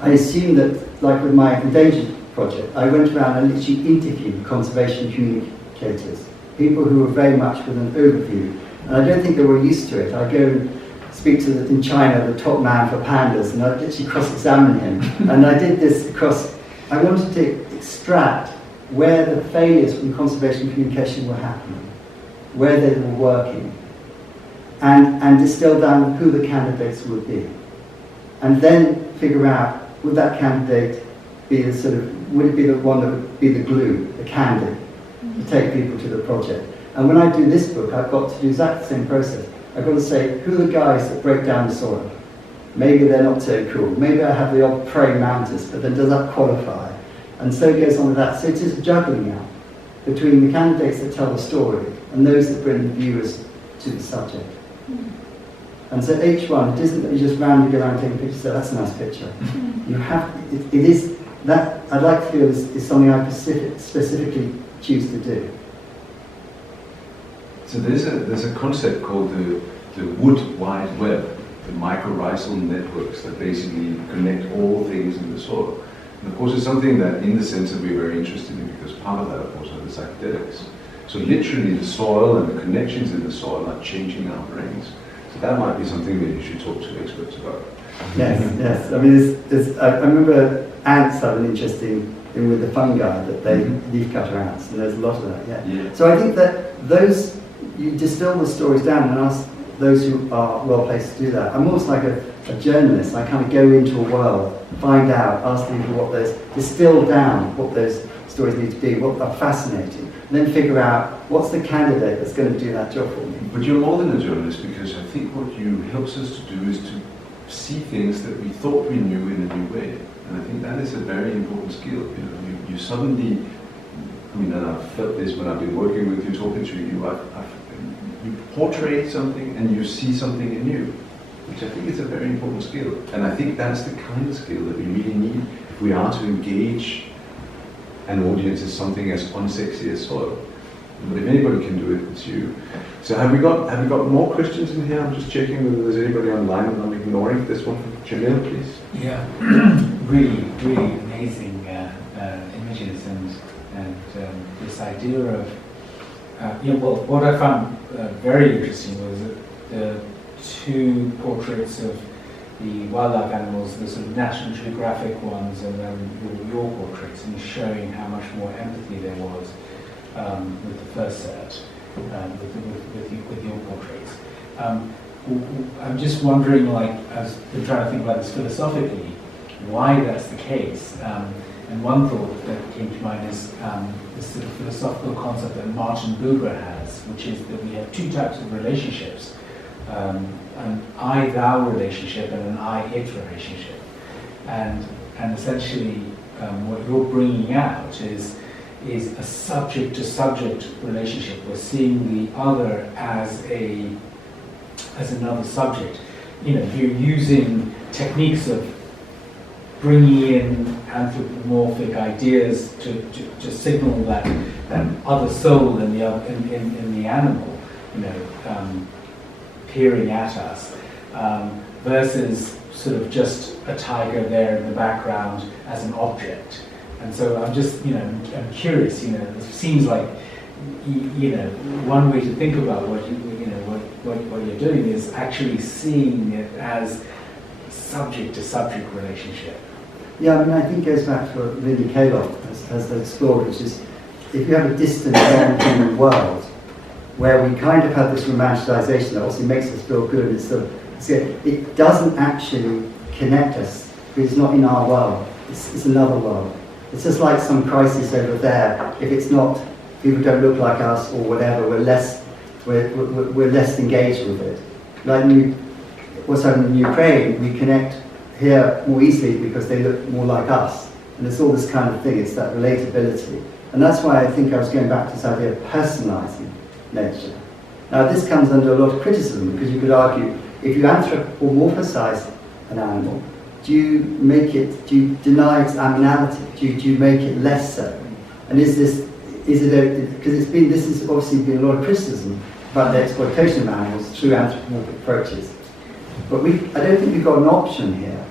I assume that, like with my endangered project, I went around and literally interviewed conservation communicators, people who were very much with an overview. And I don't think they were used to it. I go and speak to, in China, the top man for pandas, and I literally cross-examine him. And I did this across, I wanted to extract where the failures from conservation communication were happening, where they were working, and distill down who the candidates would be. And then figure out, would that candidate be the sort of, would it be the one that would be the glue, the candy, to take people to the project? And when I do this book, I've got to do exactly the same process. I've got to say, who are the guys that break down the soil? Maybe they're not so cool. Maybe I have the odd praying mantis, but then does that qualify? And so it goes on with that. So it is a juggling act between the candidates that tell the story and those that bring the viewers to the subject. And so H1, it isn't that you just randomly go around taking pictures and say, that's a nice picture. You have, it is, that I'd like to feel is something I specifically choose to do. So there's a concept called the wood wide web, the mycorrhizal networks that basically connect all things in the soil. And of course it's something that in the center we're very interested in, because part of that of course are the psychedelics. So literally the soil and the connections in the soil are changing our brains. So that might be something that you should talk to experts about. Yes, yes. I mean, I remember ants have an interesting thing with the fungi, that they leaf cutter ants, and there's a lot of that, yeah. So I think that those, you distill the stories down and ask those who are well placed to do that. I'm almost like a journalist. I kind of go into a world, find out, ask people what those, distill down what those stories need to be, what are fascinating, and then figure out what's the candidate that's going to do that job for me. But you're more than a journalist, because I think what you helps us to do is to see things that we thought we knew in a new way. And I think that is a very important skill. You know, you suddenly, I mean, and I've felt this when I've been working with you, talking to you, you portray something and you see something in you, which I think is a very important skill. And I think that's the kind of skill that we really need if we are to engage an audience as something as unsexy as soil. But if anybody can do it, it's you. So have we got more questions in here? I'm just checking whether there's anybody online and I'm ignoring. This one from Jamil, please. Yeah, really amazing images and this idea of well, what I found very interesting was the two portraits of the wildlife animals, the sort of National Geographic ones, and then your portraits, and showing how much more empathy there was with the first set, with your portraits. I'm just wondering, like, I've been trying to think about this philosophically, why that's the case. And one thought that came to mind is this sort of philosophical concept that Martin Buber has, which is that we have two types of relationships, an I-thou relationship and an I-it relationship. And essentially what you're bringing out is a subject-to-subject relationship. We're seeing the other as another subject. You know, you're using techniques of bringing in anthropomorphic ideas to signal that other soul in the animal, you know, peering at us, versus sort of just a tiger there in the background as an object. And so I'm just, you know, I'm curious. You know, it seems like, you know, one way to think about what you're doing is actually seeing it as subject-to-subject relationship. Yeah, I mean, I think it goes back to what Linacre College has explored, which is if you have a distant non-human world where we kind of have this romanticization that obviously makes us feel good, it doesn't actually connect us because it's not in our world, it's another world. It's just like some crisis over there. If it's not, people don't look like us or whatever, we're less engaged with it. Like what's happening in Ukraine, we connect here more easily because they look more like us. And it's all this kind of thing, it's that relatability. And that's why I think I was going back to this idea of personalizing nature. Now this comes under a lot of criticism because you could argue, if you anthropomorphize an animal, do you deny its animality? Do you make it less so? And because this has obviously been a lot of criticism about the exploitation of animals through anthropomorphic approaches. But I don't think we've got an option here,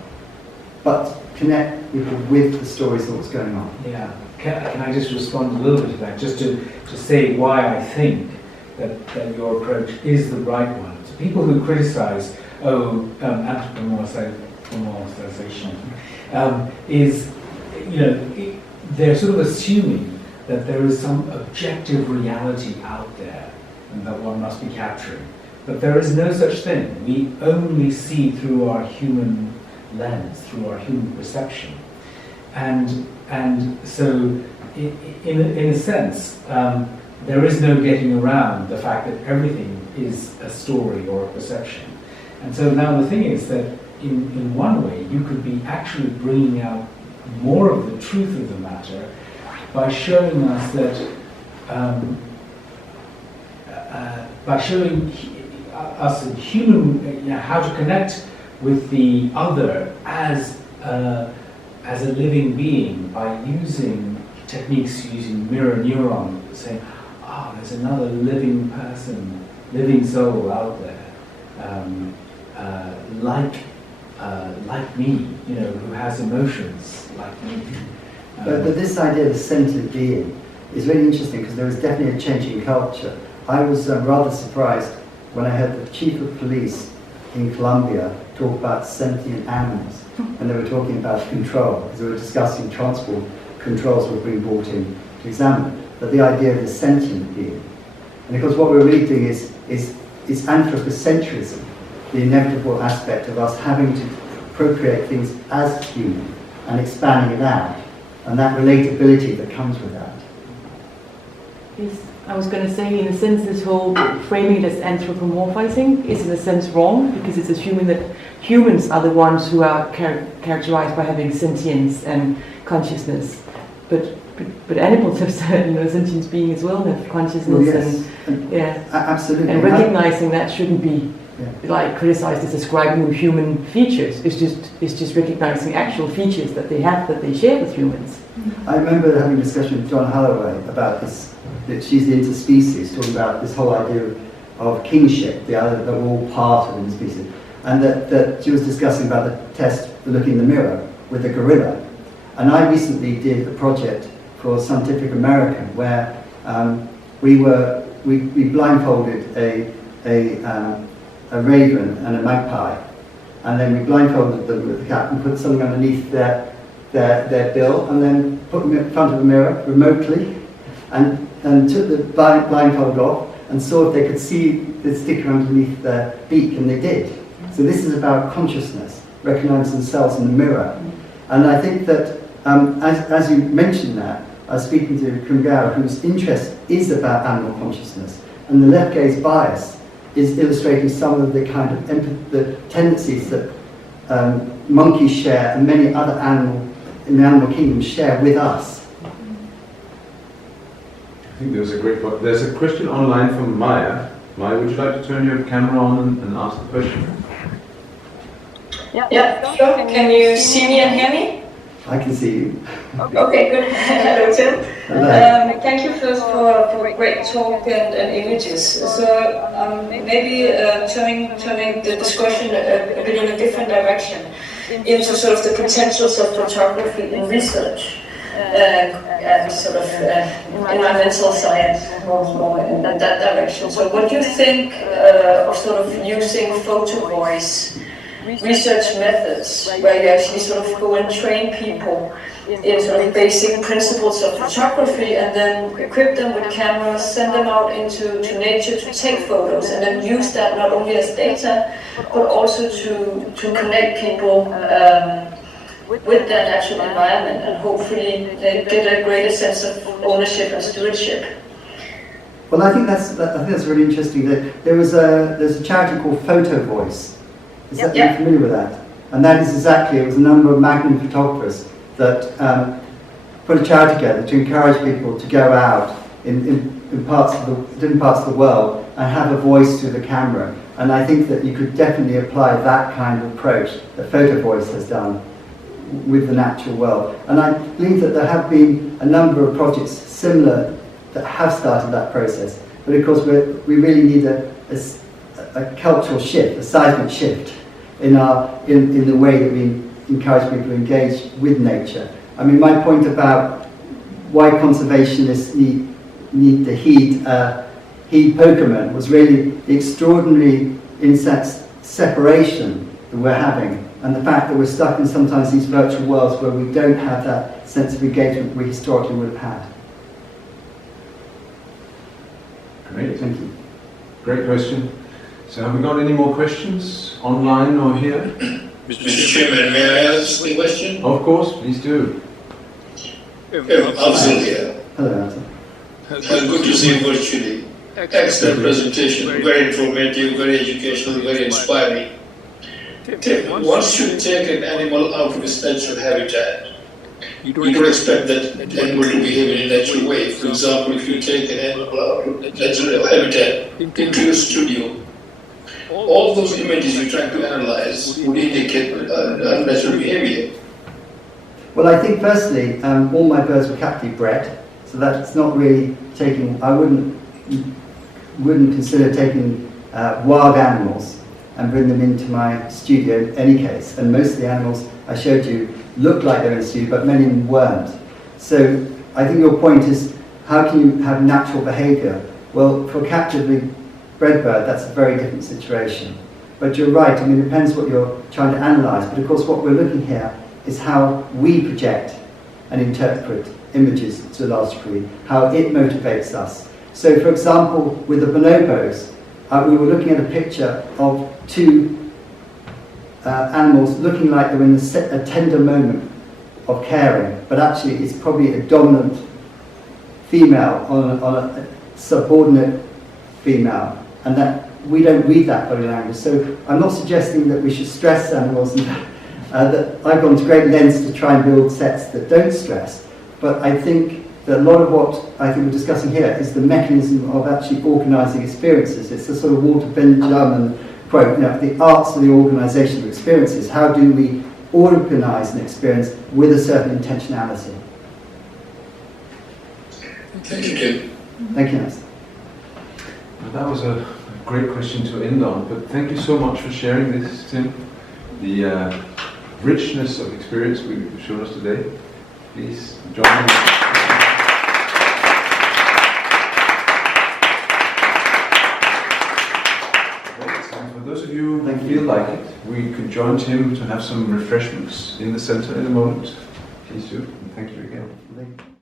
but connect people with the stories of what's going on. Yeah, can I just respond a little bit to that, just to say why I think that your approach is the right one. To people who criticize, anthropomorphization, is, they're sort of assuming that there is some objective reality out there and that one must be capturing. But there is no such thing. We only see through our human lens, through our human perception. And so, in a sense, there is no getting around the fact that everything is a story or a perception. And so now the thing is that in one way you could be actually bringing out more of the truth of the matter by showing us that, by showing us in human, how to connect with the other as a living being by using techniques, using mirror neuron, saying, there's another living person, living soul out there, like me, who has emotions like me. But this idea of the sentient being is really interesting because there was definitely a change in culture. I was rather surprised when I heard the chief of police in Colombia talk about sentient animals, and they were talking about control, because they were discussing transport controls were being brought in to examine. But the idea of the sentient being, and of course what we're really doing is anthropocentrism, the inevitable aspect of us having to procreate things as human and expanding it out, and that relatability that comes with that. Yes, I was going to say, in a sense, this whole framing it as anthropomorphizing is in a sense wrong, because it's assuming that humans are the ones who are characterized by having sentience and consciousness. But animals have sentience being as well, have consciousness. Well, yes. Absolutely. And recognizing that shouldn't be like criticized as ascribing them human features. It's just recognizing actual features that they have, that they share with humans. I remember having a discussion with John Holloway about this, that she's the interspecies, talking about this whole idea of kingship, that we're all part of the species, and that she was discussing about the test, the looking in the mirror with the gorilla. And I recently did a project for Scientific American where we blindfolded a raven and a magpie, and then we blindfolded them with the cap and put something underneath their bill, and then put them in front of a mirror remotely, and took the blindfold off and saw if they could see the sticker underneath their beak, and they did. So this is about consciousness, recognizing themselves in the mirror. And I think that as you mentioned that, I was speaking to Kumgao, whose interest is about animal consciousness, and the left gaze bias is illustrating some of the kind of the tendencies that monkeys share and many other animals in the animal kingdom share with us. I think there's a great point. There's a question online from Maya. Maya, would you like to turn your camera on and ask the question? Yeah, sure. Can you see me and hear me? I can see you. Okay, good. Hello, Tim. Hello. Thank you first for a great talk and images. So maybe turning the discussion a bit in a different direction into sort of the potentials of photography in research and sort of environmental science, more in that direction. So what do you think of sort of using photo voice research methods where you actually sort of go and train people in sort of basic principles of photography and then equip them with cameras, send them out into nature to take photos, and then use that not only as data but also to connect people with that actual environment, and hopefully get a greater sense of ownership and stewardship. Well, I think that's really interesting. There's a charity called Photo Voice. Is that Yeah. you're familiar with that? And that is exactly, it was a number of Magnum photographers that put a charity together to encourage people to go out in different parts of the world and have a voice through the camera. And I think that you could definitely apply that kind of approach that Photo Voice has done with the natural world. And I believe that there have been a number of projects similar that have started that process. But of course, we really need a cultural shift, a seismic shift in the way that we encourage people to engage with nature. I mean, my point about why conservationists need to heed Pokemon was really the extraordinary separation that we're having, and the fact that we're stuck in sometimes these virtual worlds where we don't have that sense of engagement we historically would have had. Great. Thank you. Great question. So have we got any more questions online or here? Mr. Chairman, may I ask a question? Of course, please do. Afzal here. Hello, Anton. Good to see you virtually. Excellent presentation, very informative, very educational, very inspiring. Once you take an animal out of its natural habitat, you don't expect that animal to behave in a natural way. For example, if you take an animal out of its natural habitat into your studio, all those images you're trying to analyze would indicate unnatural behavior. Well, I think firstly, all my birds were captively bred, so that's not really taking. I wouldn't consider taking wild animals and bring them into my studio in any case. And most of the animals I showed you looked like they were in the studio, but many of them weren't. So I think your point is, how can you have natural behaviour? Well, for a captively bred bird, that's a very different situation. But you're right, I mean, it depends what you're trying to analyse. But of course, what we're looking here is how we project and interpret images to a large degree, how it motivates us. So, for example, with the bonobos, we were looking at a picture of two animals looking like they were in a tender moment of caring, but actually it's probably a dominant female on a subordinate female, and that we don't read that body language. So I'm not suggesting that we should stress animals, and that I've gone to great lengths to try and build sets that don't stress, but I think that a lot of what I think we're discussing here is the mechanism of actually organising experiences. It's a sort of Walter Benjamin quote, the arts of the organisation of experiences. How do we organise an experience with a certain intentionality? Thank you, Tim. Thank you, Nancy. Well, that was a great question to end on, but thank you so much for sharing this, Tim. The richness of experience you've shown us today. Please join me. For those of you who feel like it, we could join Tim to have some refreshments in the center in a moment. Please do, and thank you again.